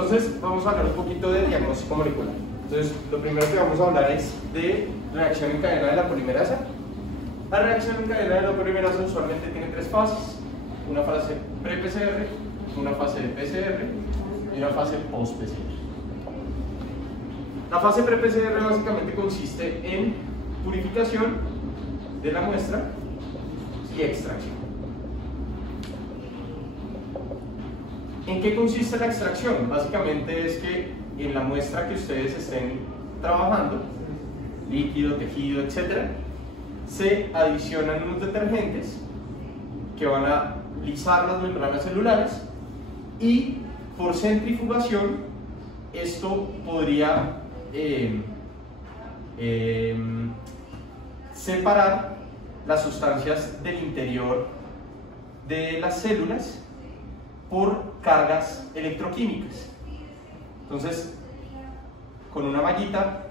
Entonces vamos a hablar un poquito de diagnóstico molecular. Entonces lo primero que vamos a hablar es de reacción en cadena de la polimerasa. La reacción en cadena de la polimerasa usualmente tiene tres fases: una fase pre-PCR, una fase de PCR y una fase post-PCR. La fase pre-PCR básicamente consiste en purificación de la muestra y extracción. ¿En qué consiste la extracción? Básicamente es que en la muestra que ustedes estén trabajando, líquido, tejido, etc., se adicionan unos detergentes que van a lisar las membranas celulares y por centrifugación esto podría separar las sustancias del interior de las células por cargas electroquímicas. Entonces, con una mallita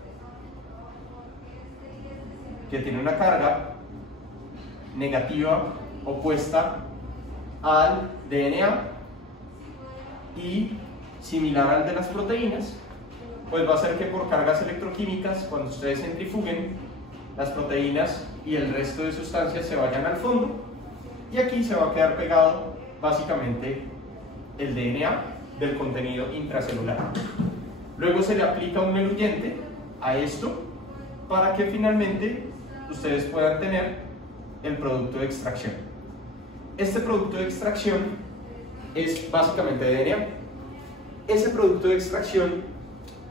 que tiene una carga negativa opuesta al DNA y similar al de las proteínas, pues va a hacer que por cargas electroquímicas, cuando ustedes centrifuguen, las proteínas y el resto de sustancias se vayan al fondo y aquí se va a quedar pegado básicamente el DNA del contenido intracelular. Luego se le aplica un eluyente a esto para que finalmente ustedes puedan tener el producto de extracción. Este producto de extracción es básicamente DNA. Ese producto de extracción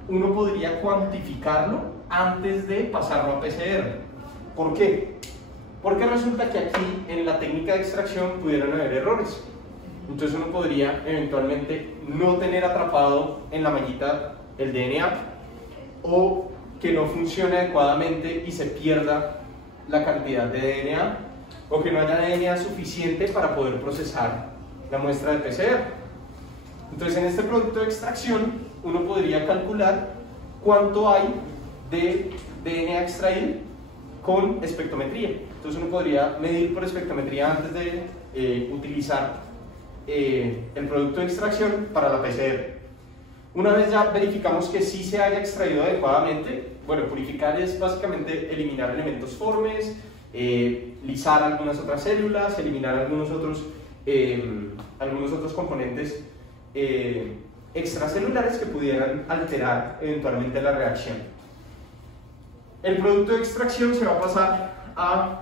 uno podría cuantificarlo antes de pasarlo a PCR. ¿Por qué? Porque resulta que aquí en la técnica de extracción pudieran haber errores. Entonces uno podría eventualmente no tener atrapado en la mallita el DNA, o que no funcione adecuadamente y se pierda la cantidad de DNA, o que no haya DNA suficiente para poder procesar la muestra de PCR. Entonces en este producto de extracción uno podría calcular cuánto hay de DNA extraído con espectrometría. Entonces uno podría medir por espectrometría antes de utilizar el producto de extracción para la PCR. Una vez ya verificamos que sí se haya extraído adecuadamente, bueno, purificar es básicamente eliminar elementos formes, lisar algunas otras células, eliminar algunos otros componentes extracelulares que pudieran alterar eventualmente la reacción. El producto de extracción se va a pasar a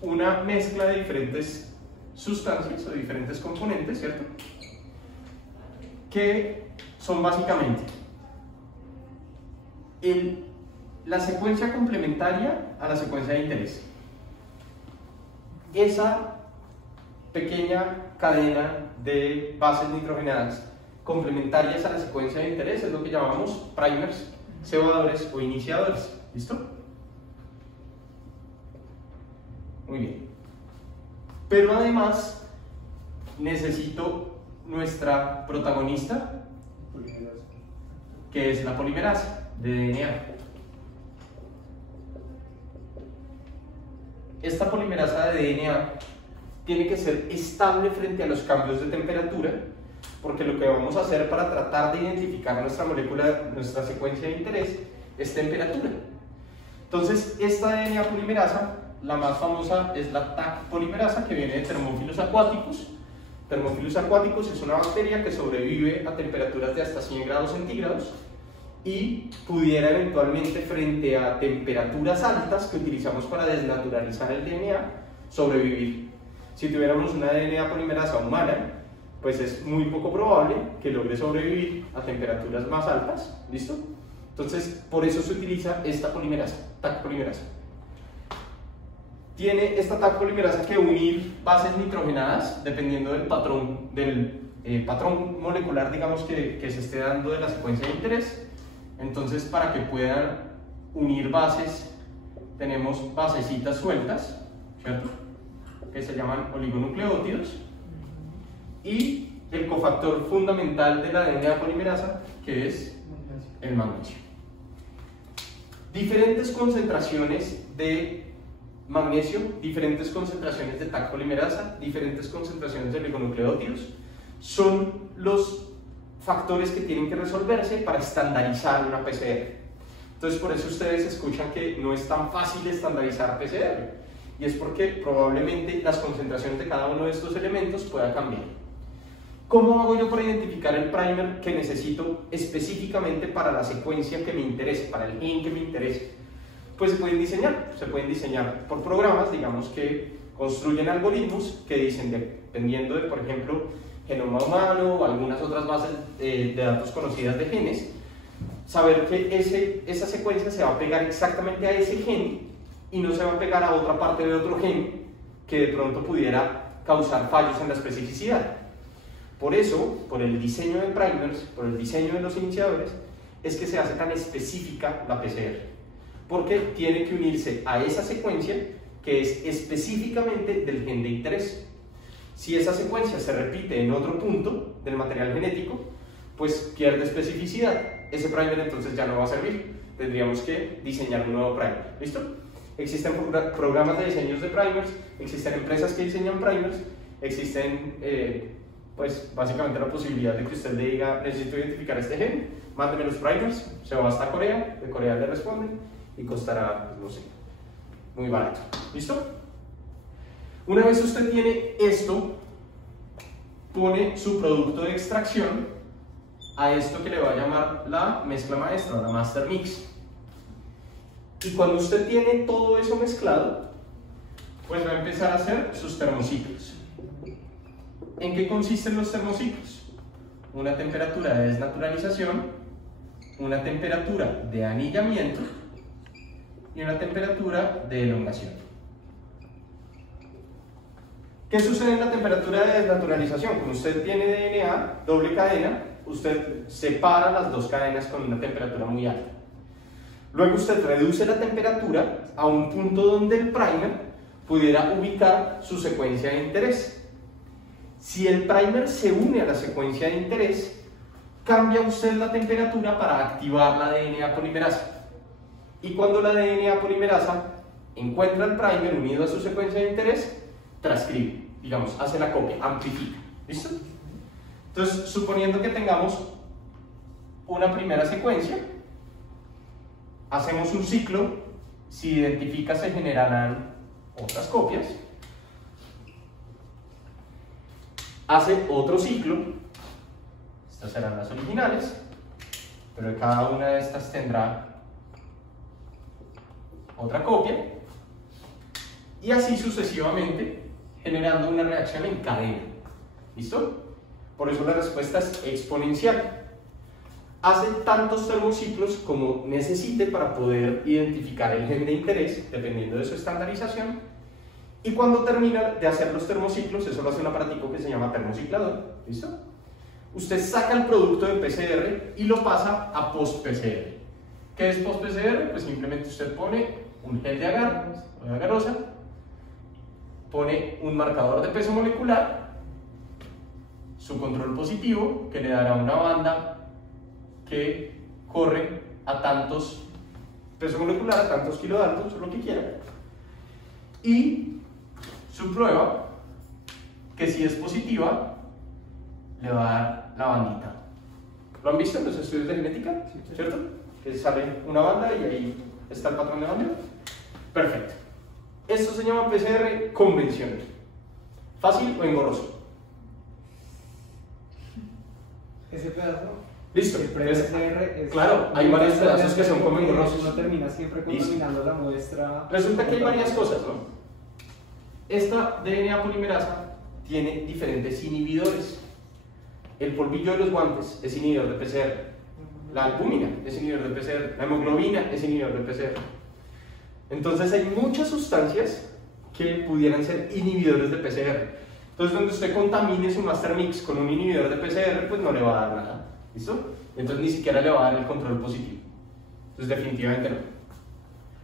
una mezcla de diferentes sustancias o diferentes componentes, ¿cierto? Que son básicamente la secuencia complementaria a la secuencia de interés. Esa pequeña cadena de bases nitrogenadas complementarias a la secuencia de interés es lo que llamamos primers, cebadores o iniciadores. ¿Listo? Muy bien. Pero además necesito nuestra protagonista, que es la polimerasa de DNA. Esta polimerasa de DNA tiene que ser estable frente a los cambios de temperatura, porque lo que vamos a hacer para tratar de identificar nuestra molécula, nuestra secuencia de interés, es temperatura. Entonces, esta DNA polimerasa, la más famosa es la Taq polimerasa, que viene de Thermophilus aquaticus. Thermophilus aquaticus es una bacteria que sobrevive a temperaturas de hasta 100 grados centígrados y pudiera eventualmente, frente a temperaturas altas que utilizamos para desnaturalizar el DNA, sobrevivir. Si tuviéramos una DNA polimerasa humana, pues es muy poco probable que logre sobrevivir a temperaturas más altas. ¿Listo? Entonces, por eso se utiliza esta polimerasa, Taq polimerasa. Tiene esta Taq polimerasa que unir bases nitrogenadas dependiendo del patrón molecular, digamos, que se esté dando de la secuencia de interés. Entonces, para que puedan unir bases, tenemos basecitas sueltas, ¿cierto?, que se llaman oligonucleótidos, y el cofactor fundamental de la DNA polimerasa, que es el magnesio. Diferentes concentraciones de magnesio, diferentes concentraciones de Taq polimerasa, diferentes concentraciones de oligonucleótidos son los factores que tienen que resolverse para estandarizar una PCR. Entonces por eso ustedes escuchan que no es tan fácil estandarizar PCR, y es porque probablemente las concentraciones de cada uno de estos elementos pueda cambiar. ¿Cómo hago yo para identificar el primer que necesito específicamente para la secuencia que me interese, para el gen que me interese? Pues se pueden diseñar por programas, digamos, que construyen algoritmos que dicen, dependiendo de, por ejemplo, genoma humano o algunas otras bases de datos conocidas de genes, saber que esa secuencia se va a pegar exactamente a ese gen y no se va a pegar a otra parte de otro gen que de pronto pudiera causar fallos en la especificidad. Por eso, por el diseño de primers, por el diseño de los iniciadores, es que se hace tan específica la PCR, porque tiene que unirse a esa secuencia que es específicamente del gen de interés. Si esa secuencia se repite en otro punto del material genético, pues pierde especificidad. Ese primer entonces ya no va a servir. Tendríamos que diseñar un nuevo primer. ¿Listo? Existen programas de diseños de primers, existen empresas que diseñan primers, existen, pues básicamente la posibilidad de que usted le diga, necesito identificar este gen, mándeme los primers, se va hasta Corea, de Corea le responden y costará, no sé, muy barato. ¿Listo? Una vez usted tiene esto, pone su producto de extracción a esto que le va a llamar la mezcla maestra, la master mix. Y cuando usted tiene todo eso mezclado, pues va a empezar a hacer sus termociclos. ¿En qué consisten los termociclos? Una temperatura de desnaturalización, una temperatura de anillamiento y una temperatura de elongación. ¿Qué sucede en la temperatura de desnaturalización? Cuando usted tiene DNA doble cadena, usted separa las dos cadenas con una temperatura muy alta. Luego usted reduce la temperatura a un punto donde el primer pudiera ubicar su secuencia de interés. Si el primer se une a la secuencia de interés, cambia usted la temperatura para activar la DNA polimerasa. Y cuando la DNA polimerasa encuentra el primer unido a su secuencia de interés, transcribe, digamos, hace la copia, amplifica. ¿Listo? Entonces, suponiendo que tengamos una primera secuencia, hacemos un ciclo, si identifica se generarán otras copias, hace otro ciclo, estas serán las originales, pero cada una de estas tendrá otra copia, y así sucesivamente, generando una reacción en cadena. ¿Listo? Por eso la respuesta es exponencial. Hace tantos termociclos como necesite para poder identificar el gen de interés, dependiendo de su estandarización, y cuando termina de hacer los termociclos, eso lo hace un aparatico que se llama termociclador. ¿Listo? Usted saca el producto de PCR y lo pasa a post-PCR. ¿Qué es post-PCR? Pues simplemente usted pone un gel de agar o de agarosa, pone un marcador de peso molecular, su control positivo, que le dará una banda que corre a tantos peso molecular, a tantos kilodaltons, o lo que quiera, y su prueba, que si es positiva, le va a dar la bandita. ¿Lo han visto en los estudios de genética? Sí, sí. ¿Cierto? Que sale una banda y ahí está el patrón de banda. Perfecto. Esto se llama PCR convencional. ¿Fácil o engorroso? Ese pedazo. Listo. El PCR es, claro, hay varios pedazos que son como engorrosos. Uno termina siempre contaminando la muestra. Resulta que hay varias cosas, ¿no? Esta DNA polimerasa tiene diferentes inhibidores. El polvillo de los guantes es inhibidor de PCR. La albúmina es inhibidor de PCR. La hemoglobina es inhibidor de PCR. Entonces hay muchas sustancias que pudieran ser inhibidores de PCR. Entonces donde usted contamine su master mix con un inhibidor de PCR, pues no le va a dar nada. ¿Listo? Entonces ni siquiera le va a dar el control positivo. Entonces definitivamente no.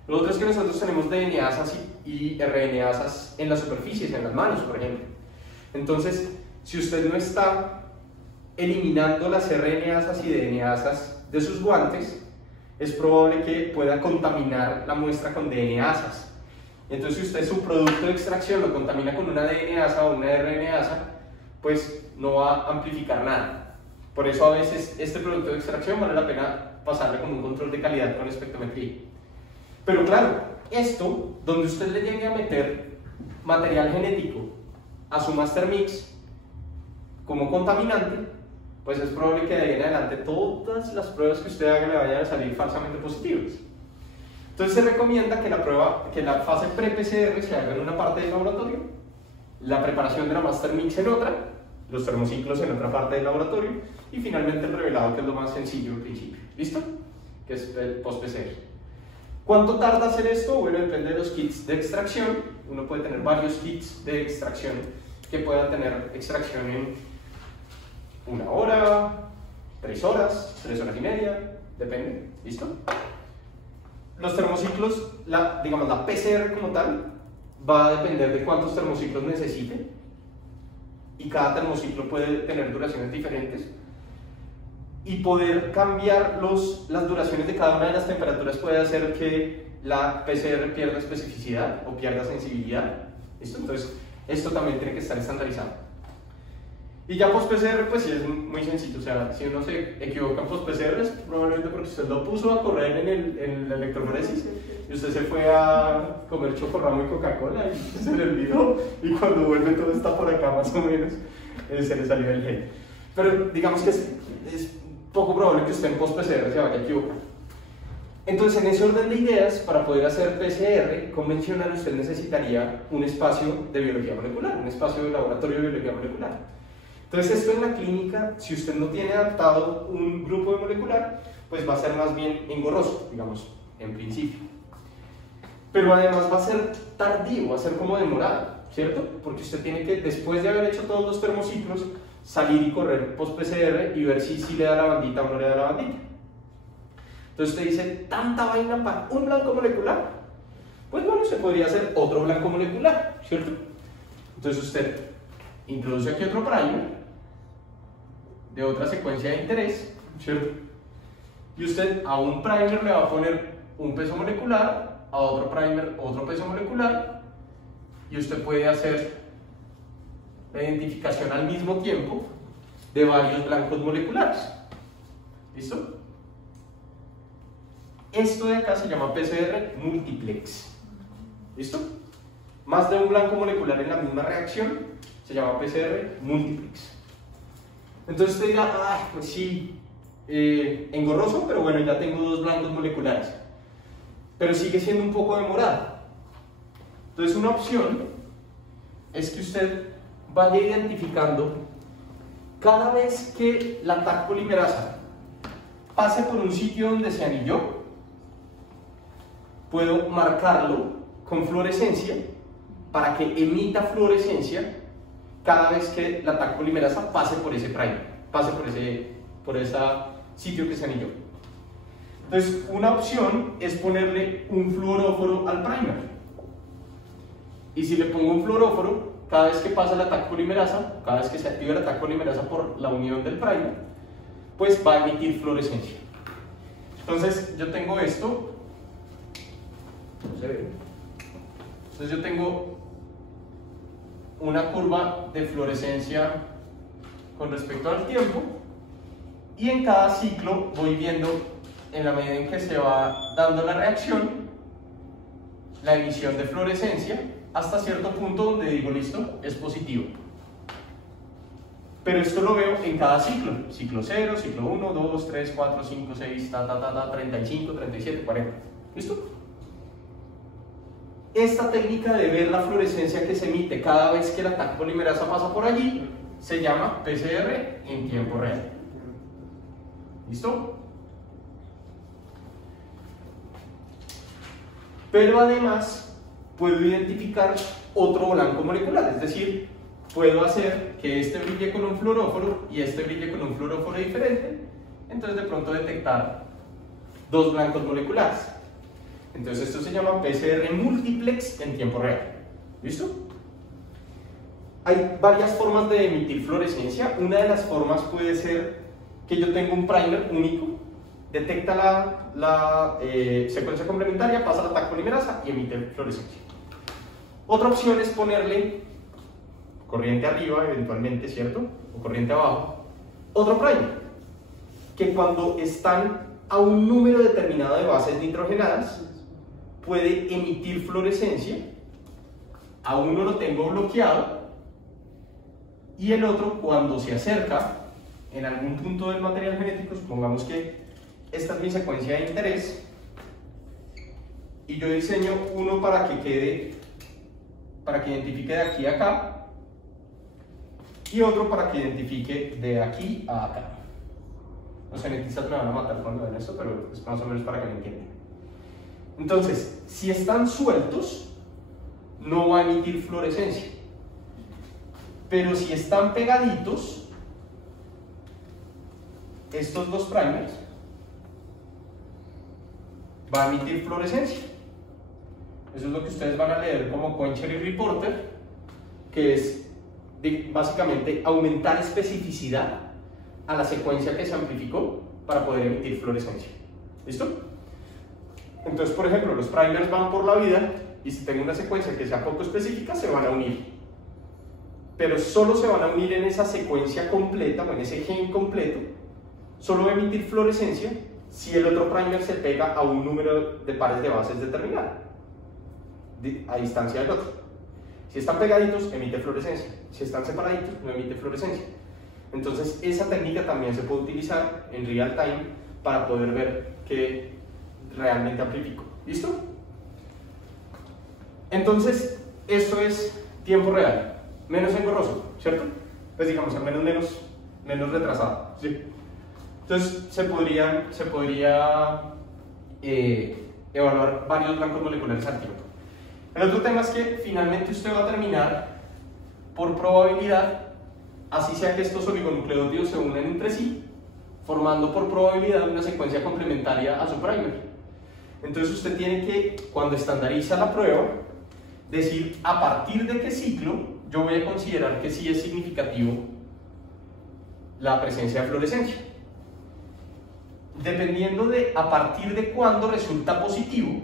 Lo otro es que nosotros tenemos DNAsas y RNasas en las superficies, en las manos, por ejemplo. Entonces, si usted no está eliminando las RNasas y DNasas de sus guantes, es probable que pueda contaminar la muestra con DNasas. Entonces, si usted su producto de extracción lo contamina con una DNasa o una RNasa, pues no va a amplificar nada. Por eso a veces este producto de extracción vale la pena pasarle como un control de calidad con espectrometría. Pero claro, esto, donde usted le llegue a meter material genético a su master mix como contaminante, pues es probable que de ahí en adelante todas las pruebas que usted haga le vayan a salir falsamente positivas. Entonces se recomienda que la fase pre-PCR se haga en una parte del laboratorio, la preparación de la master mix en otra, los termociclos en otra parte del laboratorio y finalmente el revelado, que es lo más sencillo al principio. ¿Listo? Que es el post-PCR. ¿Cuánto tarda hacer esto? Bueno, depende de los kits de extracción. Uno puede tener varios kits de extracción que puedan tener extracción en 1 hora, 3 horas, 3 horas y media, depende. ¿Listo? Los termociclos, digamos la PCR como tal, va a depender de cuántos termociclos necesite y cada termociclo puede tener duraciones diferentes y poder cambiar las duraciones de cada una de las temperaturas puede hacer que la PCR pierda especificidad o pierda sensibilidad. ¿Listo? Entonces esto también tiene que estar estandarizado. Y ya post-PCR pues sí es muy sencillo, o sea, si uno se equivoca en post-PCR es probablemente porque usted lo puso a correr en la electroforesis y usted se fue a comer chocorramo y Coca-Cola y se le olvidó y cuando vuelve todo está por acá más o menos, se le salió el gel. Pero digamos que es poco probable que usted en post-PCR se vaya a equivocar. Entonces en ese orden de ideas, para poder hacer PCR convencional usted necesitaría un espacio de biología molecular, un espacio de laboratorio de biología molecular. Entonces esto en la clínica, si usted no tiene adaptado un grupo de molecular, pues va a ser más bien engorroso, digamos, en principio. Pero además va a ser tardío, va a ser como demorado, ¿cierto? Porque usted tiene que, después de haber hecho todos los termociclos, salir y correr post-PCR y ver si le da la bandita o no le da la bandita. Entonces usted dice, ¿tanta vaina para un blanco molecular? Pues bueno, se podría hacer otro blanco molecular, ¿cierto? Entonces usted introduce aquí otro primer de otra secuencia de interés, ¿cierto? Y usted a un primer le va a poner un peso molecular, a otro primer otro peso molecular, y usted puede hacer la identificación al mismo tiempo de varios blancos moleculares. ¿Listo? Esto de acá se llama PCR multiplex. ¿Listo? Más de un blanco molecular en la misma reacción se llama PCR multiplex. Entonces usted dirá, pues sí, engorroso, pero bueno, ya tengo 2 blancos moleculares. Pero sigue siendo un poco demorado. Entonces una opción es que usted vaya identificando cada vez que la Taq polimerasa pase por un sitio donde se anilló, puedo marcarlo con fluorescencia para que emita fluorescencia cada vez que la Taq polimerasa pase por ese primer, pase por ese sitio que se anilló. Entonces, una opción es ponerle un fluoróforo al primer. Y si le pongo un fluoróforo, cada vez que pasa la Taq polimerasa, cada vez que se activa la Taq polimerasa por la unión del primer, pues va a emitir fluorescencia. Entonces, yo tengo esto. No se ve. Entonces, yo tengo una curva de fluorescencia con respecto al tiempo y en cada ciclo voy viendo, en la medida en que se va dando la reacción, la emisión de fluorescencia hasta cierto punto donde digo, listo, es positivo. Pero esto lo veo en cada ciclo, ciclo 0, ciclo 1, 2, 3, 4, 5, 6, 35, 37, 40. ¿Listo? Esta técnica de ver la fluorescencia que se emite cada vez que la Taq polimerasa pasa por allí se llama PCR en tiempo real. ¿Listo? Pero además puedo identificar otro blanco molecular, es decir, puedo hacer que este brille con un fluoróforo y este brille con un fluoróforo diferente, entonces de pronto detectar 2 blancos moleculares. Entonces esto se llama PCR multiplex en tiempo real. ¿Listo? Hay varias formas de emitir fluorescencia. Una de las formas puede ser que yo tengo un primer único, detecta la secuencia complementaria, pasa la Taq polimerasa y emite fluorescencia. Otra opción es ponerle corriente arriba, eventualmente, ¿cierto? O corriente abajo, otro primer. que cuando están a un número determinado de bases nitrogenadas puede emitir fluorescencia. A uno lo tengo bloqueado y el otro, cuando se acerca en algún punto del material genético, supongamos que esta es mi secuencia de interés y yo diseño uno para que identifique de aquí a acá y otro para que identifique de aquí a acá. Los genetistas me van a matar cuando ven esto, pero es más o menos para que lo entiendan. Entonces, si están sueltos, no va a emitir fluorescencia. Pero si están pegaditos, estos dos primers, va a emitir fluorescencia. Eso es lo que ustedes van a leer como Cohen-Cherry Reporter, que es básicamente aumentar especificidad a la secuencia que se amplificó para poder emitir fluorescencia. ¿Listo? Entonces, por ejemplo, los primers van por la vida y si tengo una secuencia que sea poco específica, se van a unir. Pero solo se van a unir en esa secuencia completa o en ese gen completo. Solo va a emitir fluorescencia si el otro primer se pega a un número de pares de bases determinado, a distancia del otro. Si están pegaditos, emite fluorescencia. Si están separaditos, no emite fluorescencia. Entonces, esa técnica también se puede utilizar en real time para poder ver que realmente amplifico. ¿Listo? Entonces, esto es tiempo real, menos engorroso, ¿cierto? Pues digamos, al menos retrasado, ¿sí? Entonces, se podría evaluar varios blancos moleculares al tiempo. El otro tema es que finalmente usted va a terminar por probabilidad, así sea que estos oligonucleótidos se unen entre sí, formando por probabilidad una secuencia complementaria a su primer. Entonces usted tiene que, cuando estandariza la prueba, decir a partir de qué ciclo yo voy a considerar que sí es significativo la presencia de fluorescencia. Dependiendo de a partir de cuándo resulta positivo,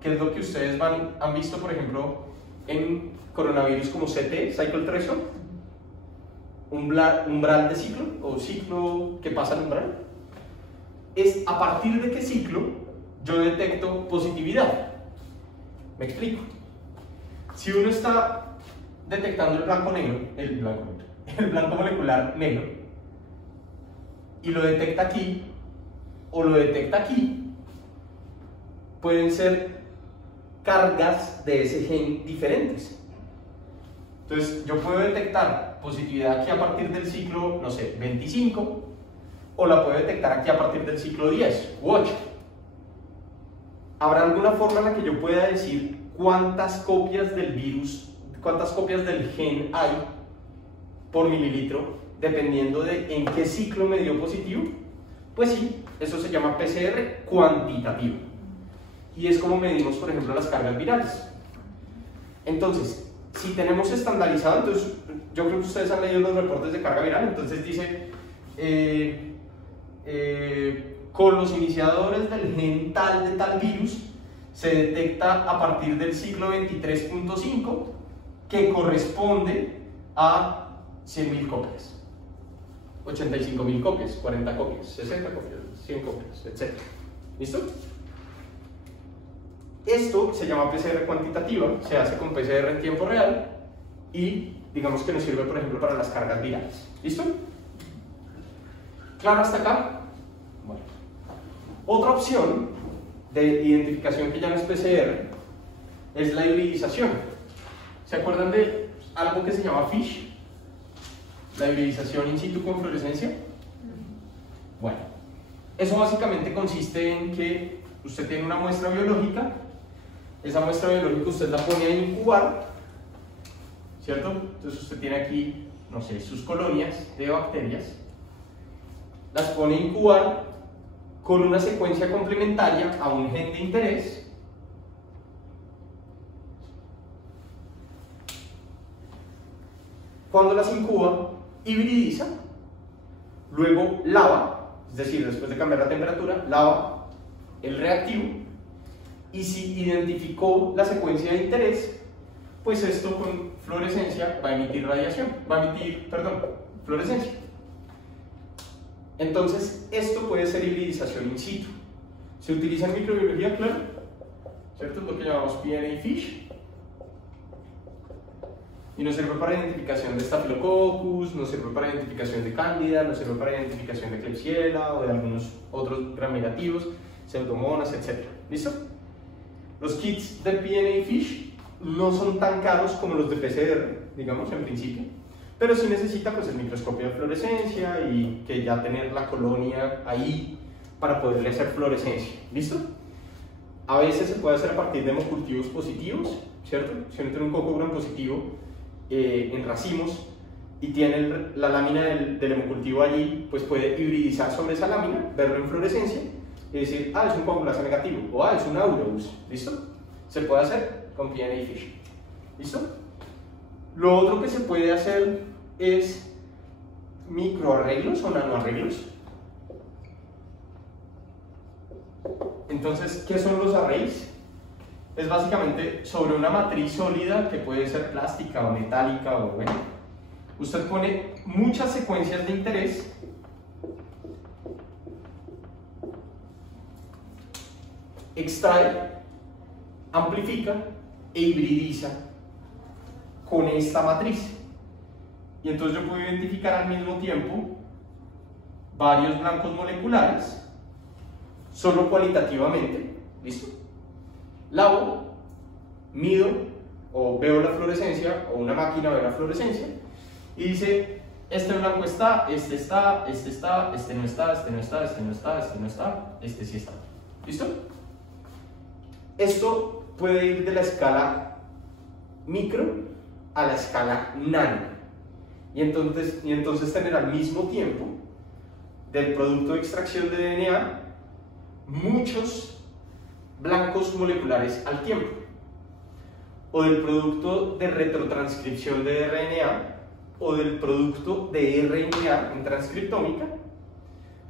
que es lo que ustedes han visto, por ejemplo, en coronavirus como CT, cycle threshold, umbral de ciclo, o ciclo que pasa al umbral, es a partir de qué ciclo yo detecto positividad. Me explico. Si uno está detectando el blanco molecular negro, y lo detecta aquí, o lo detecta aquí, pueden ser cargas de ese gen diferentes. Entonces, yo puedo detectar positividad aquí a partir del ciclo, no sé, 25, o la puedo detectar aquí a partir del ciclo 10 u 8. ¿Habrá alguna forma en la que yo pueda decir cuántas copias del virus, cuántas copias del gen hay por mililitro, dependiendo de en qué ciclo me dio positivo? Pues sí, eso se llama PCR cuantitativo. Y es como medimos, por ejemplo, las cargas virales. Entonces, si tenemos estandarizado, entonces yo creo que ustedes han leído los reportes de carga viral, entonces dice con los iniciadores del gen tal de tal virus se detecta a partir del ciclo 23.5 que corresponde a 100.000 copias, 85.000 copias, 40 copias, 60 copias, 100 copias, etc. ¿Listo? Esto se llama PCR cuantitativa, se hace con PCR en tiempo real y digamos que nos sirve, por ejemplo, para las cargas virales. ¿Listo? ¿Claro hasta acá? Bueno. Otra opción de identificación que ya no es PCR es la hibridización. ¿Se acuerdan de algo que se llama FISH? La hibridización in situ con fluorescencia. Bueno, eso básicamente consiste en que usted tiene una muestra biológica. Esa muestra biológica usted la pone a incubar, ¿cierto? Entonces usted tiene aquí, no sé, sus colonias de bacterias, las pone a incubar con una secuencia complementaria a un gen de interés. Cuando las incuba, hibridiza, luego lava, es decir, después de cambiar la temperatura, lava el reactivo. Y si identificó la secuencia de interés, pues esto con fluorescencia va a emitir fluorescencia. Entonces, esto puede ser hibridización in situ. Se utiliza en microbiología, claro, ¿cierto? Es lo que llamamos PNA fish. Y nos sirve para identificación de Staphylococcus, nos sirve para identificación de Candida, nos sirve para identificación de Klebsiella o de algunos otros gram negativos, Pseudomonas, etc. ¿Listo? Los kits de PNA fish no son tan caros como los de PCR, digamos, en principio, pero sí necesita pues el microscopio de fluorescencia y que ya tener la colonia ahí para poderle hacer fluorescencia. ¿Listo? A veces se puede hacer a partir de hemocultivos positivos, ¿cierto? Si uno tiene un coco gram positivo en racimos y tiene la lámina del hemocultivo allí, pues puede hibridizar sobre esa lámina, verlo en fluorescencia y decir, ah, es un coagulasa negativo, o ah, es un aureus. ¿Listo? Se puede hacer con PNA fish. ¿Listo? Lo otro que se puede hacer es microarreglos o nanoarreglos. Entonces, ¿qué son los arrays? Es básicamente sobre una matriz sólida que puede ser plástica o metálica o bueno. Usted pone muchas secuencias de interés extrae, amplifica e hibridiza con esta matriz. Y entonces yo puedo identificar al mismo tiempo varios blancos moleculares solo cualitativamente. ¿Listo? Lavo, mido o veo la fluorescencia, o una máquina ve la fluorescencia y dice, este blanco está, este está, este está, este no está, este no está, este no está, este no está, este sí está. ¿Listo? Esto puede ir de la escala micro a la escala nano y entonces tener al mismo tiempo del producto de extracción de DNA muchos blancos moleculares al tiempo, o del producto de retrotranscripción de RNA o del producto de RNA en transcriptómica,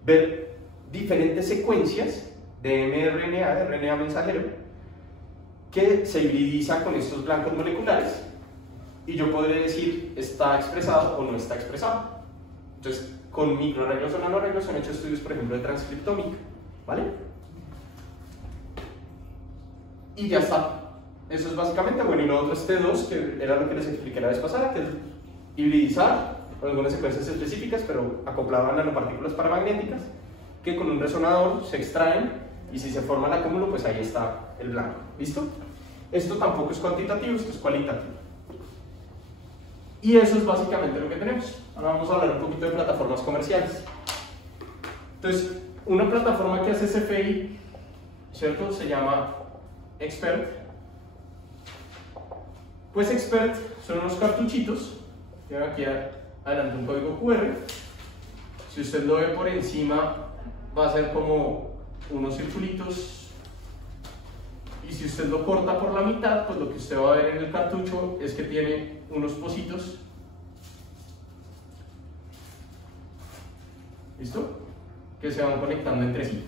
ver diferentes secuencias de mRNA, de RNA mensajero, que se hibridiza con estos blancos moleculares y yo podré decir está expresado o no está expresado. Entonces, con microarreglos o nanoarreglos se han hecho estudios, por ejemplo, de transcriptómica, ¿vale? Y ya está. Eso es básicamente, bueno, y lo otro es T2, que era lo que les expliqué la vez pasada, que es hibridizar con algunas secuencias específicas, pero acoplado a nanopartículas paramagnéticas, que con un resonador se extraen y si se forma el acúmulo, pues ahí está el blanco. ¿Listo? Esto tampoco es cuantitativo, esto es cualitativo. Y eso es básicamente lo que tenemos. Ahora vamos a hablar un poquito de plataformas comerciales. Entonces, una plataforma que hace CFI, ¿cierto? Se llama Expert. Pues Expert son unos cartuchitos. Tengo aquí adelante un código QR. Si usted lo ve por encima, va a ser como unos circulitos. Y si usted lo corta por la mitad, pues lo que usted va a ver en el cartucho es que tiene unos pocitos. ¿Listo? Que se van conectando entre sí.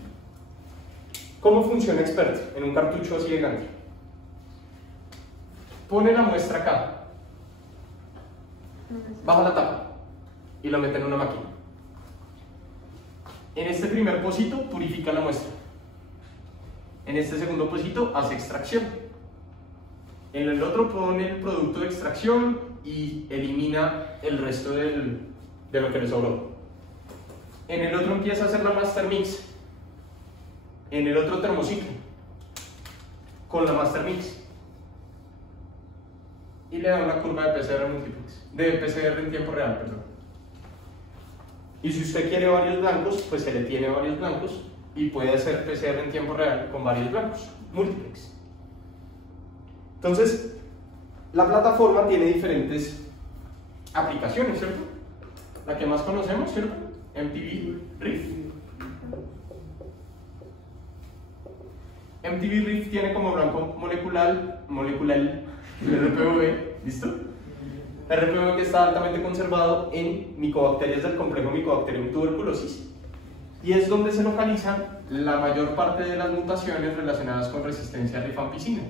¿Cómo funciona Expert en un cartucho así de grande? Pone la muestra acá, baja la tapa y la mete en una máquina. En este primer pocito purifica la muestra. En este segundo pocito hace extracción. En el otro pone el producto de extracción y elimina el resto de lo que le sobró. En el otro empieza a hacer la master mix. En el otro termociclo con la master mix y le da una curva de PCR multiplex, de PCR en tiempo real, perdón. Y si usted quiere varios blancos, pues se le tiene varios blancos y puede hacer PCR en tiempo real con varios blancos, multiplex. Entonces, la plataforma tiene diferentes aplicaciones, ¿cierto? La que más conocemos, ¿cierto? MTV Riff. MTV Riff tiene como blanco molecular el RPV, ¿listo? RPV que está altamente conservado en micobacterias del complejo Mycobacterium tuberculosis y es donde se localizan la mayor parte de las mutaciones relacionadas con resistencia a rifampicina.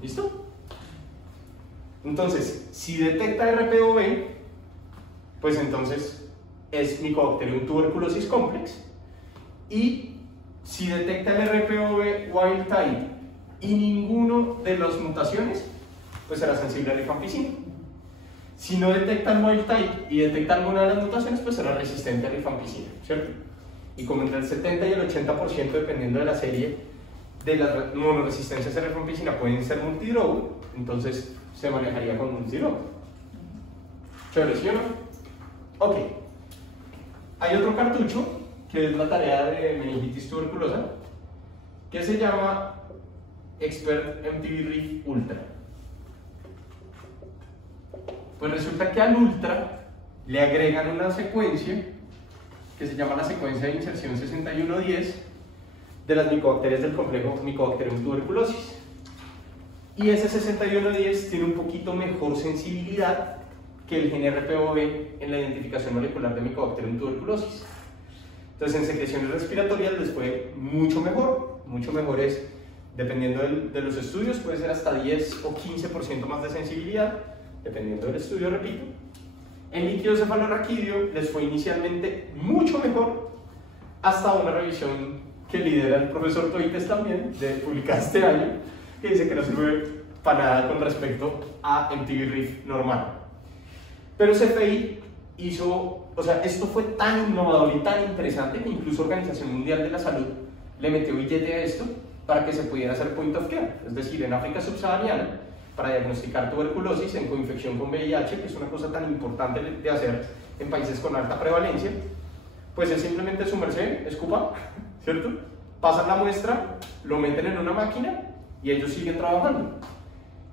¿Listo? Entonces, si detecta RPV, pues entonces es Mycobacterium tuberculosis complex, y si detecta el RPV wild type y ninguno de las mutaciones, pues será sensible a rifampicina. Si no detecta el wild type y detecta alguna de las mutaciones, pues será resistente a rifampicina, ¿cierto? Y como entre el 70 y el 80%, dependiendo de la serie de las monoresistencias a rifampicina, pueden ser multidroga, entonces se manejaría con multidroga. ¿Chévere, sí o no? Ok. Hay otro cartucho, que es la tarea de meningitis tuberculosa, que se llama Expert MTB-RIF Ultra. Pues resulta que al Ultra le agregan una secuencia que se llama la secuencia de inserción 6110 de las micobacterias del complejo Mycobacterium tuberculosis. Y ese 6110 tiene un poquito mejor sensibilidad que el gen RPOB en la identificación molecular de Mycobacterium tuberculosis. Entonces, en secreciones respiratorias les fue mucho mejor es, dependiendo de los estudios, puede ser hasta 10 o 15% más de sensibilidad, dependiendo del estudio, repito. En líquido cefalorraquídeo les fue inicialmente mucho mejor, hasta una revisión que lidera el profesor Toites también, publicada este año, que dice que no sirve para nada con respecto a MTB-RIF normal. Pero CFI hizo, o sea, esto fue tan innovador y tan interesante que incluso Organización Mundial de la Salud le metió billete a esto para que se pudiera hacer point of care, es decir, en África subsahariana, para diagnosticar tuberculosis en coinfección con VIH, que es una cosa tan importante de hacer en países con alta prevalencia, pues es simplemente su merced, escupa, ¿cierto? Pasan la muestra, lo meten en una máquina y ellos siguen trabajando.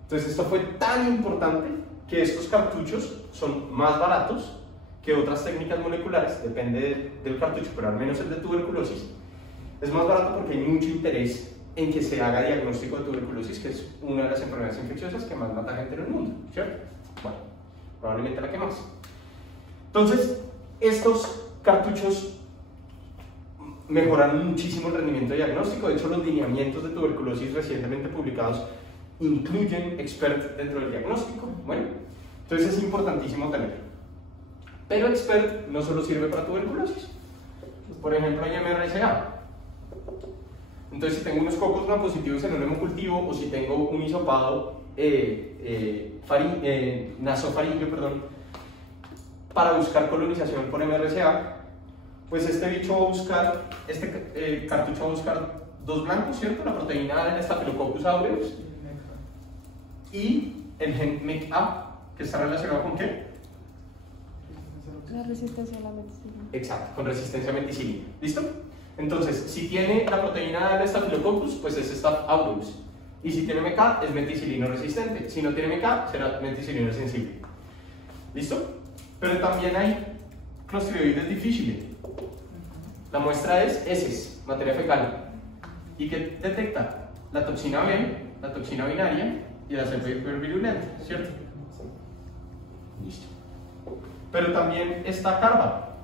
Entonces esto fue tan importante que estos cartuchos son más baratos que otras técnicas moleculares, depende del cartucho, pero al menos el de tuberculosis es más barato porque hay mucho interés en que se haga diagnóstico de tuberculosis, que es una de las enfermedades infecciosas que más mata gente en el mundo, ¿cierto? Bueno, probablemente la que más. Entonces, estos cartuchos mejoran muchísimo el rendimiento diagnóstico. De hecho, los lineamientos de tuberculosis recientemente publicados incluyen Expert dentro del diagnóstico. Bueno, entonces es importantísimo tenerlo. Pero Expert no solo sirve para tuberculosis. Por ejemplo, hay MRSA. Entonces, si tengo unos cocos gram positivos en un hemocultivo, o si tengo un hisopado nasofaringeo, para buscar colonización por MRSA, pues este bicho va a buscar, este cartucho va a buscar dos blancos, ¿cierto? La proteína del Staphylococcus aureus y el gen MECA, que está relacionado con ¿qué? La resistencia a la meticilina. Exacto, con resistencia a meticilina. ¿Listo? Entonces, si tiene la proteína del Staphylococcus, pues es Staph aureus. Y si tiene MECA, es meticilino resistente. Si no tiene MECA, será meticilino sensible. ¿Listo? Pero también hay Clostridioides difficile. La muestra es heces, materia fecal. ¿Y qué detecta? La toxina B, la toxina binaria y la cepa hipervirulenta, ¿cierto? Listo. Pero también está Carva.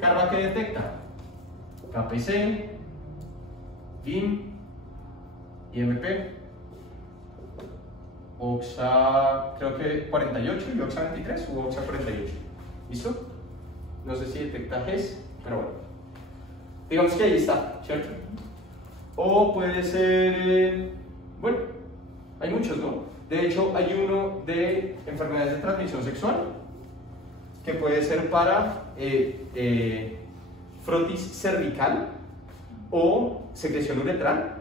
¿Carva qué detecta? KPC, VIM, IMP, OXA, creo que 48 y OXA 23 u OXA 48. ¿Listo? No sé si detecta GES, pero bueno. Digamos que ahí está, ¿cierto? O puede ser, bueno, hay muchos, ¿no? De hecho, hay uno de enfermedades de transmisión sexual que puede ser para frotis cervical o secreción uretral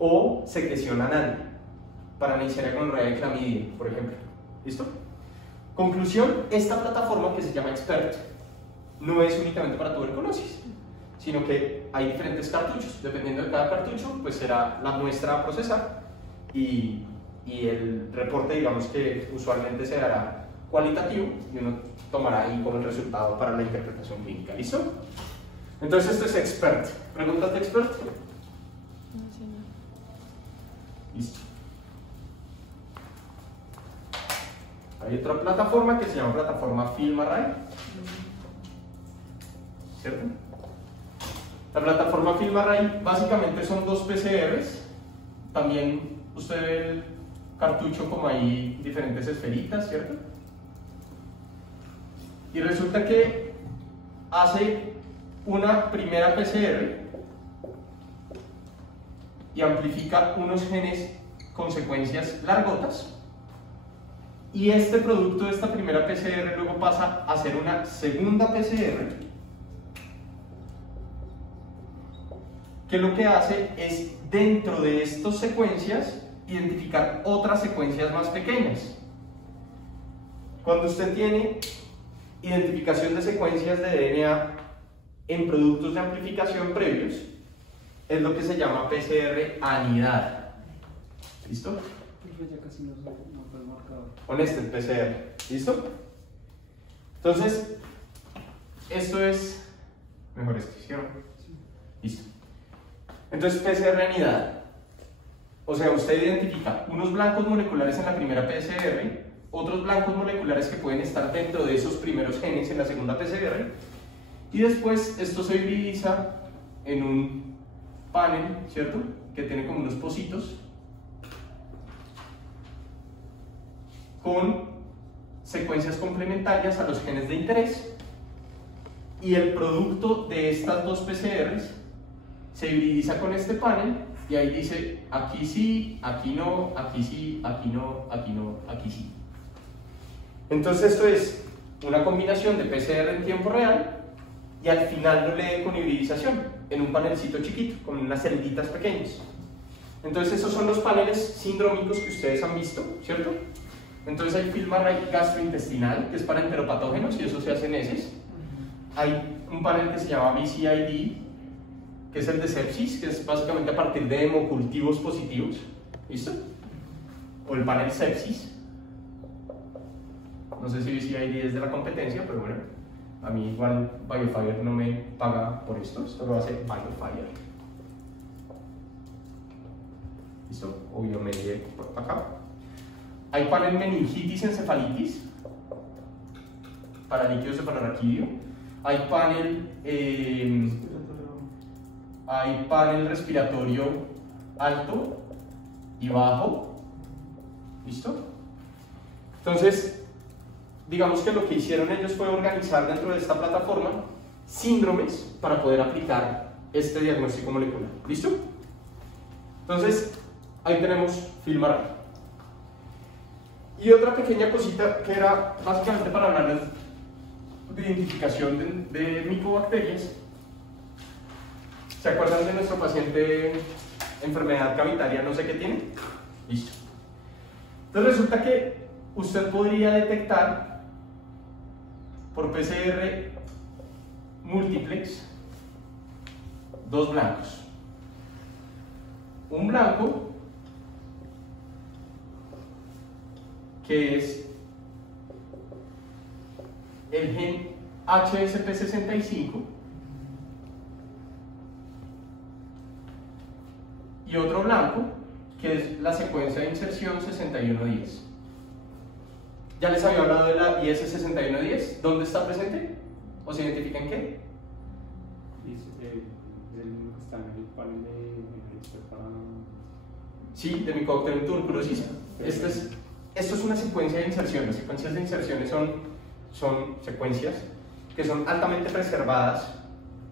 o secreción anal para Neisseria gonorrhea y clamidia, por ejemplo. ¿Listo? Conclusión, esta plataforma que se llama Expert no es únicamente para tuberculosis, sino que hay diferentes cartuchos. Dependiendo de cada cartucho, pues será la muestra a procesar y el reporte, digamos que usualmente se hará cualitativo y uno tomará ahí como el resultado para la interpretación clínica. ¿Listo? Entonces esto es Expert. ¿Preguntas de Expert? No, señor. Listo. Hay otra plataforma que se llama plataforma FilmArray, ¿cierto? La plataforma FilmArray básicamente son dos PCRs. También usted ve el cartucho como ahí diferentes esferitas, ¿cierto? Y resulta que hace una primera PCR y amplifica unos genes con secuencias largotas, y este producto de esta primera PCR luego pasa a hacer una segunda PCR que lo que hace es, dentro de estas secuencias, identificar otras secuencias más pequeñas. Cuando usted tiene identificación de secuencias de DNA en productos de amplificación previos, es lo que se llama PCR anidada. ¿Listo? Ya casi no fue el marcador. Con este PCR. ¿Listo? Entonces, esto es... Mejor esto, ¿sí o no? Listo. Entonces, PCR anidada. O sea, usted identifica unos blancos moleculares en la primera PCR, otros blancos moleculares que pueden estar dentro de esos primeros genes en la segunda PCR, y después esto se hibridiza en un panel, ¿cierto? Que tiene como unos pocitos con secuencias complementarias a los genes de interés, y el producto de estas dos PCRs se hibridiza con este panel y ahí dice aquí sí, aquí no, aquí sí, aquí no, aquí no, aquí sí. Entonces esto es una combinación de PCR en tiempo real y al final lo lee con hibridización en un panelcito chiquito, con unas celitas pequeñas. Entonces esos son los paneles sindrómicos que ustedes han visto, ¿cierto? Entonces hay film array gastrointestinal, que es para enteropatógenos, y eso se hace en heces. Hay un panel que se llama BCID, que es el de sepsis, que es básicamente a partir de hemocultivos positivos. ¿Listo? O el panel sepsis. No sé si BCID es de la competencia, pero bueno, a mí igual BioFire no me paga por esto lo hace BioFire. ¿Listo? Obvio me iré por acá. Hay panel meningitis encefalitis para líquidos de pararraquídeo. Hay panel respiratorio alto y bajo. ¿Listo? Entonces, digamos que lo que hicieron ellos fue organizar dentro de esta plataforma síndromes para poder aplicar este diagnóstico molecular. ¿Listo? Entonces, ahí tenemos film array. Y otra pequeña cosita que era básicamente para hablarles de identificación de micobacterias. ¿Se acuerdan de nuestro paciente enfermedad cavitaria no sé qué tiene? Listo. Entonces resulta que usted podría detectar por PCR multiplex dos blancos. Un blanco que es el gen HSP65 y otro blanco que es la secuencia de inserción 6110. Ya les había hablado de la IS6110. ¿Dónde está presente? ¿O se identifica en qué? Está en el panel de Sí, de Mycobacterium tuberculosis. Esto es una secuencia de inserción. Las secuencias de inserciones son secuencias que son altamente preservadas,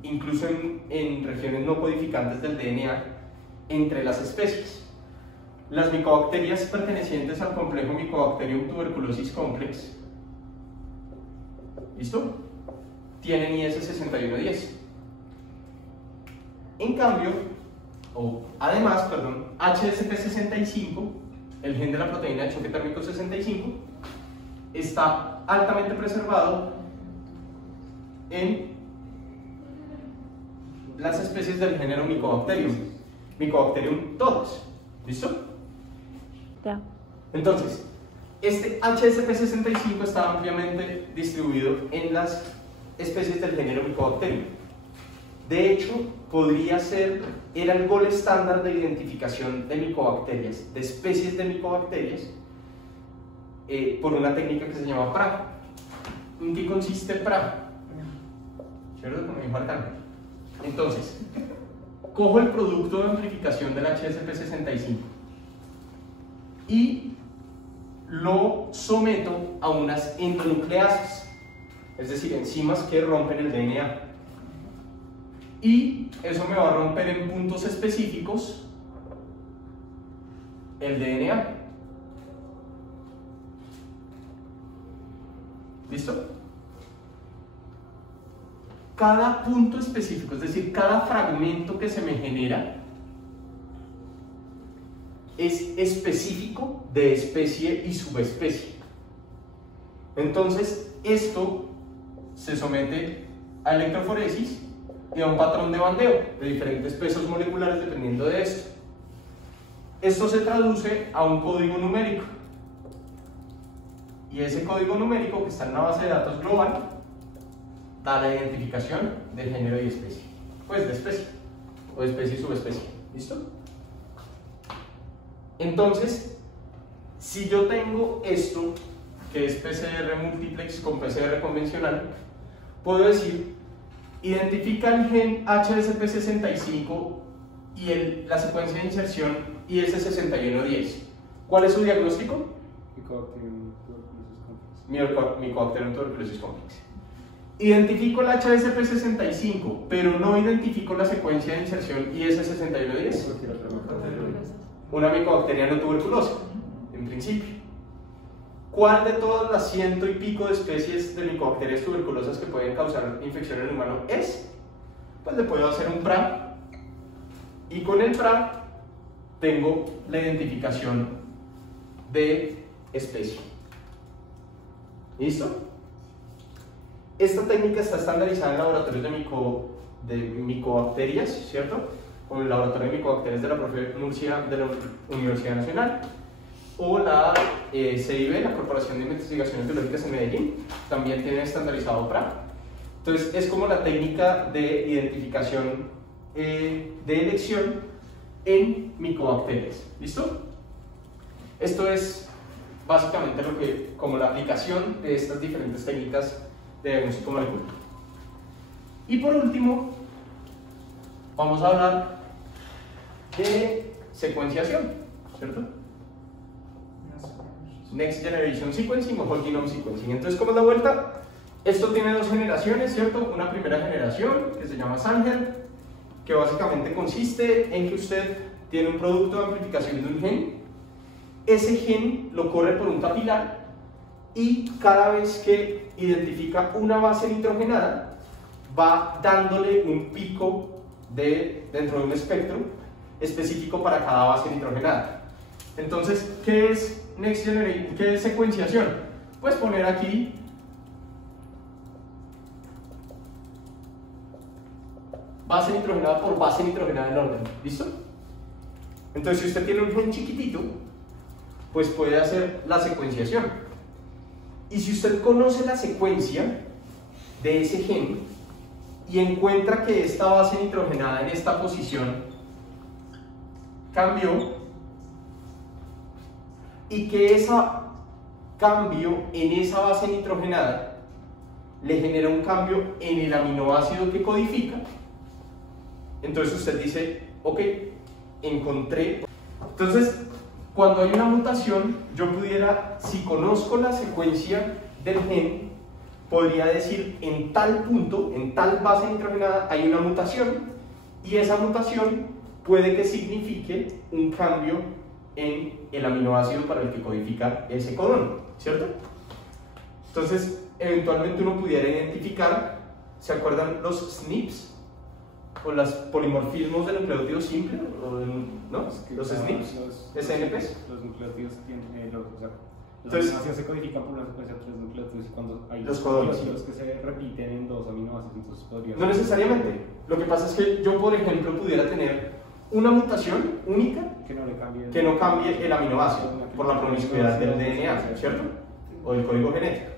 incluso en regiones no codificantes del DNA, entre las especies. Las micobacterias pertenecientes al complejo Mycobacterium tuberculosis complex, ¿listo?, tienen IS6110. En cambio, además, HSP65, el gen de la proteína de choque térmico 65, está altamente preservado en las especies del género Mycobacterium todas. ¿Listo? Ya. Entonces, este HSP65 está ampliamente distribuido en las especies del género Mycobacterium. De hecho, era el gol estándar de identificación de micobacterias, de especies de micobacterias, por una técnica que se llama PRA. ¿En qué consiste PRA? ¿Cierto? Como dijo Arcángel. Entonces, cojo el producto de amplificación del HSP65 y lo someto a unas endonucleasas. es decir, enzimas que rompen el DNA. Y eso me va a romper en puntos específicos el DNA. ¿Listo? Cada punto específico, es decir, cada fragmento que se me genera es específico de especie y subespecie. Entonces, esto se somete a electroforesis y a un patrón de bandeo de diferentes pesos moleculares dependiendo de esto. Esto se traduce a un código numérico. Y ese código numérico que está en una base de datos global da la identificación de género y especie. Pues de especie, o de especie y subespecie. ¿Listo? Entonces, si yo tengo esto, que es PCR multiplex con PCR convencional, puedo decir, identifica el gen HSP65 y la secuencia de inserción IS6110. ¿Cuál es su diagnóstico? Mycobacterium tuberculosis complex. Identifico el HSP65, pero no identifico la secuencia de inserción IS6110. Una micobacteria no tuberculosa, en principio. ¿Cuál de todas las 100 y pico de especies de micobacterias tuberculosas que pueden causar infección en el humano es? Pues le puedo hacer un PRA, y con el PRA tengo la identificación de especie. ¿Listo? Esta técnica está estandarizada en laboratorios de micobacterias, ¿cierto? Como el laboratorio de micobacterias de la profe Murcia de la Universidad Nacional, o la CIB, la Corporación de Investigaciones Biológicas en Medellín, también tiene estandarizado PRA. Entonces es como la técnica de identificación de elección en micobacterias. ¿Listo? Esto es básicamente como la aplicación de estas diferentes técnicas de diagnóstico molecular. Y por último, vamos a hablar de secuenciación, ¿cierto? Next Generation Sequencing o Whole Genome Sequencing. Entonces, ¿cómo es la vuelta? Esto tiene dos generaciones, ¿cierto? Una primera generación que se llama Sanger, que básicamente consiste en que usted tiene un producto de amplificación de un gen. Ese gen lo corre por un capilar y cada vez que identifica una base nitrogenada va dándole un pico dentro de un espectro específico para cada base nitrogenada. Entonces, ¿qué es Next Generation? ¿Qué es secuenciación? Pues poner aquí base nitrogenada por base nitrogenada en orden. ¿Listo? Entonces, si usted tiene un gen chiquitito, pues puede hacer la secuenciación. Y si usted conoce la secuencia de ese gen y encuentra que esta base nitrogenada en esta posición cambió y que ese cambio en esa base nitrogenada le genera un cambio en el aminoácido que codifica, entonces usted dice, ok, encontré. Entonces, cuando hay una mutación, yo pudiera, si conozco la secuencia del gen, podría decir en tal punto, en tal base nitrogenada hay una mutación, y esa mutación puede que signifique un cambio en el aminoácido para el que codifica ese codón, ¿cierto? Entonces, eventualmente uno pudiera identificar, ¿se acuerdan los SNPs? O los polimorfismos del nucleótido simple, ¿no? Los SNPs, SNPs. Los nucleótidos tienen, las Entonces, aminoácidos se codifican por una secuencia de 3 nucleótidos y cuando hay los codones nucleótidos que se repiten en 2 aminoácidos, entonces podría no necesariamente. Lo que pasa es que yo, por ejemplo, pudiera tener una mutación única que no cambie el aminoácido por la promiscuidad del DNA, ¿cierto? O del código genético.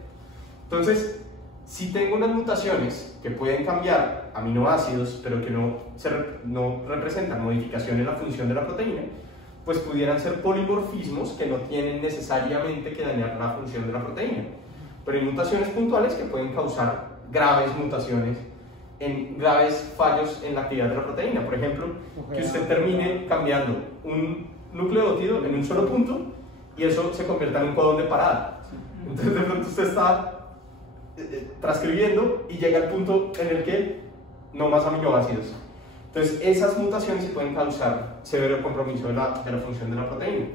Entonces, si tengo unas mutaciones que pueden cambiar aminoácidos, pero que no representan modificación en la función de la proteína, pues pudieran ser polimorfismos que no tienen necesariamente que dañar la función de la proteína. Pero hay mutaciones puntuales que pueden causar graves mutaciones, graves fallos en la actividad de la proteína. Por ejemplo, que usted termine cambiando un nucleótido en un solo punto y eso se convierta en un codón de parada. Entonces de pronto usted está transcribiendo y llega al punto en el que no más aminoácidos. Entonces, esas mutaciones se pueden causar severo compromiso de la función de la proteína.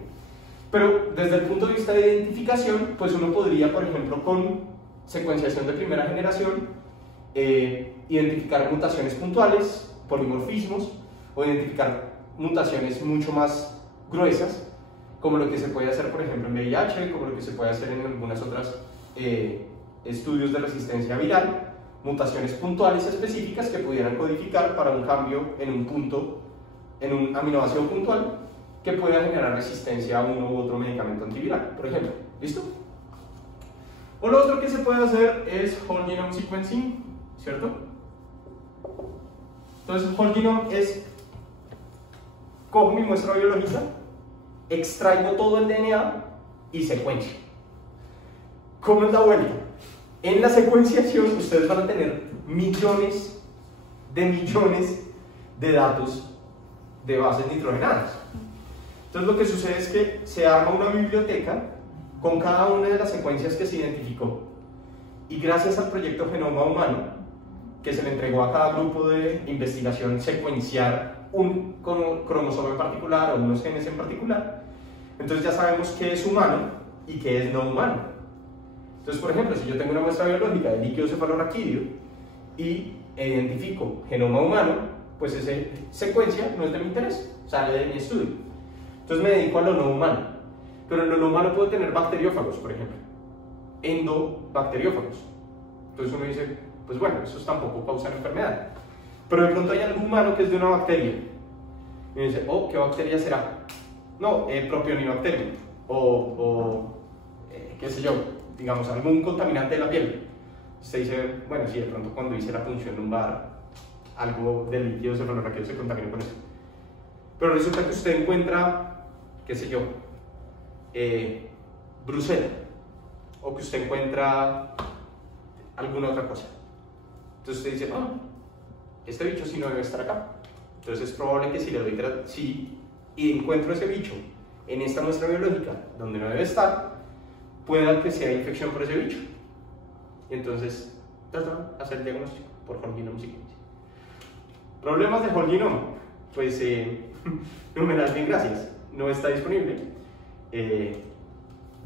Pero desde el punto de vista de identificación, pues uno podría, por ejemplo, con secuenciación de primera generación, identificar mutaciones puntuales, polimorfismos, o identificar mutaciones mucho más gruesas, como lo que se puede hacer, por ejemplo, en VIH, como lo que se puede hacer en algunas otras estudios de resistencia viral, mutaciones puntuales específicas que pudieran codificar para un cambio en un punto, en un aminoácido puntual, que pueda generar resistencia a uno u otro medicamento antiviral, por ejemplo. ¿Listo? O lo otro que se puede hacer es whole genome sequencing, ¿cierto? Entonces, whole genome es, cojo mi muestra biológica, extraigo todo el DNA y secuencio. ¿Cómo es la vuelta? En la secuenciación ustedes van a tener millones de datos de bases nitrogenadas. Entonces lo que sucede es que se arma una biblioteca con cada una de las secuencias que se identificó. Y gracias al proyecto Genoma Humano, que se le entregó a cada grupo de investigación secuenciar un cromosoma en particular o unos genes en particular, entonces ya sabemos qué es humano y qué es no humano. Entonces, por ejemplo, si yo tengo una muestra biológica de líquido cefalorraquídeo y identifico genoma humano, pues esa secuencia no es de mi interés, sale de mi estudio. Entonces me dedico a lo no humano. Pero en lo no humano puedo tener bacteriófagos, por ejemplo, endobacteriófagos. Entonces uno dice, pues bueno, esos tampoco causan enfermedad. Pero de pronto hay algo humano que es de una bacteria. Y uno dice, oh, ¿qué bacteria será? No, Propionibacterium. Qué sé yo, digamos, algún contaminante de la piel. Usted dice, bueno, sí, de pronto cuando hice la punción lumbar, algo del líquido cefalorraquídeo se contaminó con eso. Pero resulta que usted encuentra, qué sé yo, Brucela, o que usted encuentra alguna otra cosa. Entonces usted dice, este bicho sí no debe estar acá. Entonces es probable que si encuentro ese bicho en esta muestra biológica donde no debe estar, pueda que sea infección por ese bicho. Y entonces, hacer el diagnóstico por whole genome sequencing. Problemas de whole genome, pues numeral bien, gracias, no está disponible.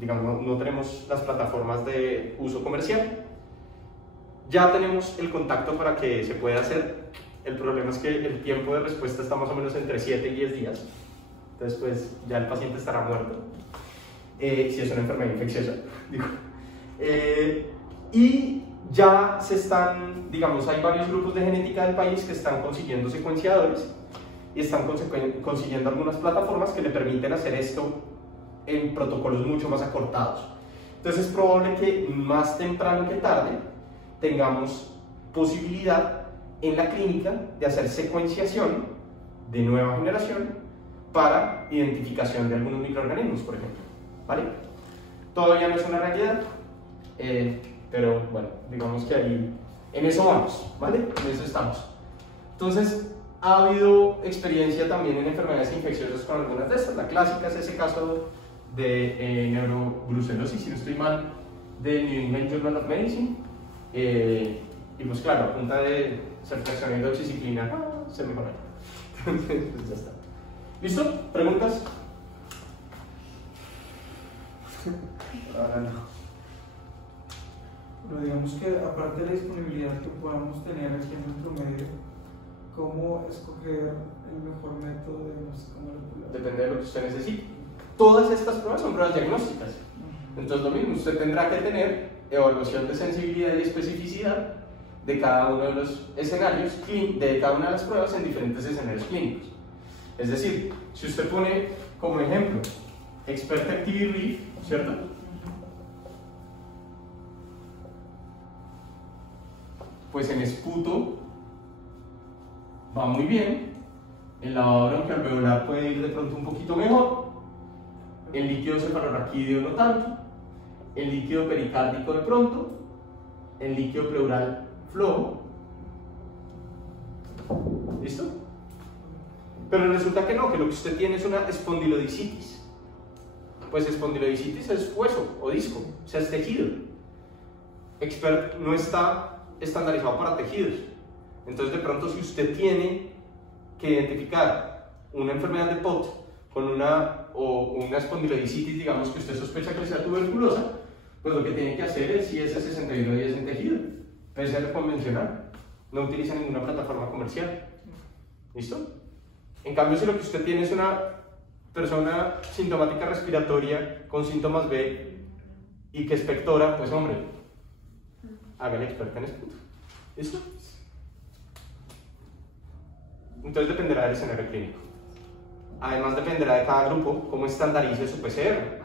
Digamos, no tenemos las plataformas de uso comercial. Ya tenemos el contacto para que se pueda hacer. El problema es que el tiempo de respuesta está más o menos entre 7 y 10 días. Entonces, pues ya el paciente estará muerto. Si es una enfermedad infecciosa, digo. Y ya se están, digamos, hay varios grupos de genética del país que están consiguiendo secuenciadores y están consiguiendo algunas plataformas que le permiten hacer esto en protocolos mucho más acortados. Entonces es probable que más temprano que tarde tengamos posibilidad en la clínica de hacer secuenciación de nueva generación para identificación de algunos microorganismos, por ejemplo. ¿Vale? Todavía no es una realidad, pero bueno, digamos que ahí, en eso vamos, ¿vale? En eso estamos. Entonces, ha habido experiencia también en enfermedades infecciosas con algunas de estas. La clásica es ese caso de neurobrucelosis, si no estoy mal, del New England Journal of Medicine. Y pues claro, a punta de certificación de doxiciclina, se mejora. Entonces, pues ya está. ¿Listo? ¿Preguntas? Ahora no. Pero digamos que aparte de la disponibilidad que podamos tener aquí en nuestro medio, ¿cómo escoger el mejor método de diagnóstico molecular? Depende de lo que usted necesite. Todas estas pruebas son pruebas diagnósticas. Entonces lo mismo, usted tendrá que tener evaluación de sensibilidad y especificidad de cada uno de los escenarios, de cada una de las pruebas en diferentes escenarios clínicos. Es decir, si usted pone como ejemplo Expert Activity Reef, ¿cierto? Pues en esputo va muy bien, en lavado bronquialveolar puede ir de pronto un poquito mejor, en líquido cefalorraquídeo no tanto, en líquido pericárdico de pronto, en líquido pleural flojo. ¿Listo? Pero resulta que no, que lo que usted tiene es una espondilodicitis. Pues espondilodicitis es hueso o disco, o sea, es tejido. Expert no está estandarizado para tejidos. Entonces, de pronto, si usted tiene que identificar una enfermedad de POT con una espondilodicitis, digamos que usted sospecha que sea tuberculosa, pues lo que tiene que hacer es IS-6110 en tejido, PCR convencional. No utiliza ninguna plataforma comercial. ¿Listo? En cambio, si lo que usted tiene es una persona sintomática respiratoria con síntomas B y que expectora, pues hombre, hágale experta en esputo. ¿Listo? Entonces dependerá del escenario clínico. Además dependerá de cada grupo cómo estandarice su PCR.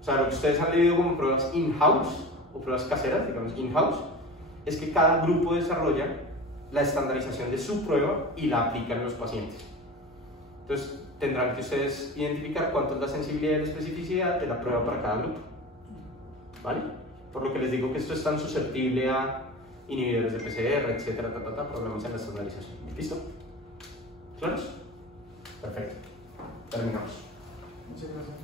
O sea, lo que ustedes han leído como pruebas in-house o pruebas caseras, digamos in-house, es que cada grupo desarrolla la estandarización de su prueba y la aplica en los pacientes. Entonces tendrán que ustedes identificar cuánto es la sensibilidad y la especificidad de la prueba para cada grupo. ¿Vale? Por lo que les digo que esto es tan susceptible a inhibidores de PCR, etcétera, problemas en la estandarización. ¿Listo? ¿Claros? Perfecto. Terminamos. Muchas gracias.